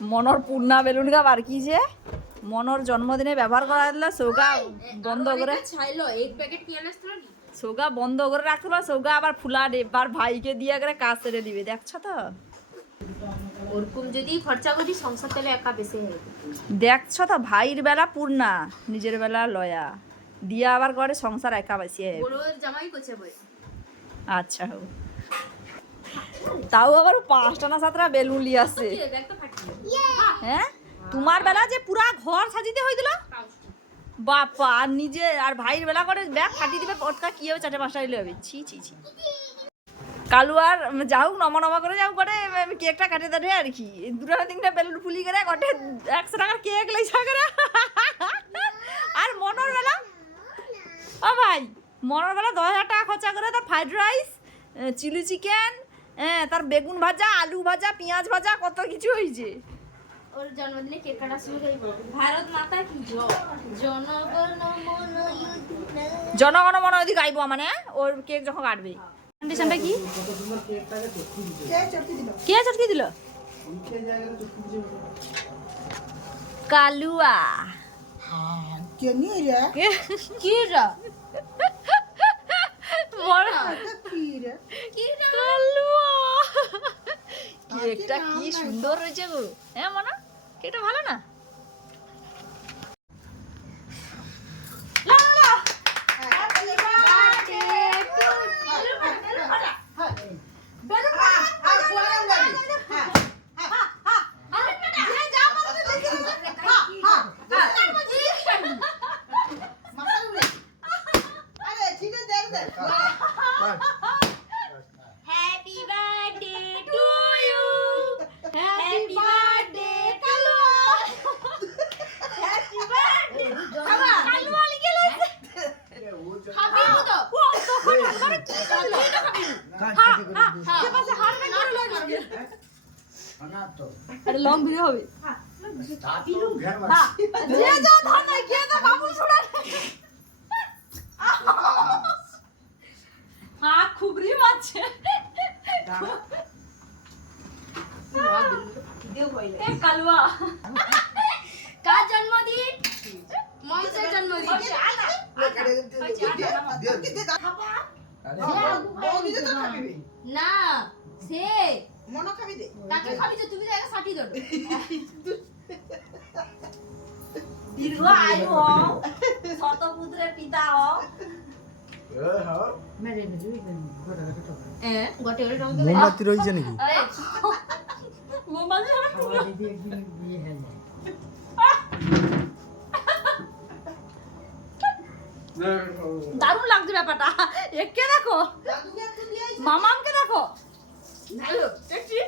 মনোর Purna balloon গাব আর কি যে মনোর জন্মদিনে ব্যবহার করা দিল সৌগা বন্ধ করে ছাইলো এক প্যাকেট নিয়ে আসছিল নি সৌগা বন্ধ করে রাখলো সৌগা আবার ফুলা এবার ভাইকে দিয়ে করে কাজ সেরে দিবে দেখছো তো ওরকম যদি খরচা করি সংসার তাহলে একা বেশি হবে দেখছো তো ভাইয়ের বেলা পূর্ণা নিজের বেলা লয়া দিয়া আবার করে সংসার একা বেশি বড় জামাই করছে বই আচ্ছা হোক তাও আবার 5টা না 7টা বেলুন লিয়ে আসছে দেখ তো ফাটিয়ে হ্যাঁ তোমার বেলা যে পুরা ঘর সাজিতে হইছিল বাপা আর নিজে আর ভাইয়ের বেলা করে ব্যাগ ফাটিয়ে দিবে পটকা কি হবে 4-5টা হইলে হবে ছি ছি ছি কালু আর যাও নমা করে যাও করে কেকটা কাটে দেবে আর কি 2-3টা বেলুন ফুলি করে গটে 100 টাকার কেক লইছা করে আর মনোর বেলা ও ভাই মনোর বেলা 10,000 টাকা খরচা করে তার ফ্রাইড রাইস চিলি চিকেন তার বেগুন ভাজা আলু ভাজা পেঁয়াজ ভাজা কত কিছু হয়েছে ওর জন্মদিনে কেক কাটা শুরু করি ভারত মাতা কি জনগণ মন অধি গাইবো মানে ওর কেক যখন কাটবে কন্ডিশনটা কি কে চটকি দিল কালুয়া কি রা কালুয়া কেকটা কি সুন্দর হয়েছে গো হ্যাঁ মনা কেকটা ভালো না happy birthday to you happy birthday Kalu happy birthday Kalu আলি গেল খাবি তো ও তখন আরে কি করলি এটা খাবি যে পাশে হার মে করে লাগে আরে লং ভিডিও হবে যে যা ধান কে তো বাবু ছুড়া হ্যাঁ খুবরি মারছে এ কালুয়া কার জন্মদিন মমসের জন্মদিন না সে মনো খাবি দে তাকে খাবি তো তুমি জায়গা সাটি দাও দীর্ঘ আয়ু হও শতপুত্রের পিতা হও গোটে গোটে রঙ মোমবাতি রয়েছে নাকি মোমবাতি দারুণ লাগছে ব্যাপারটা একে দেখো মামামকে দেখো দেখছি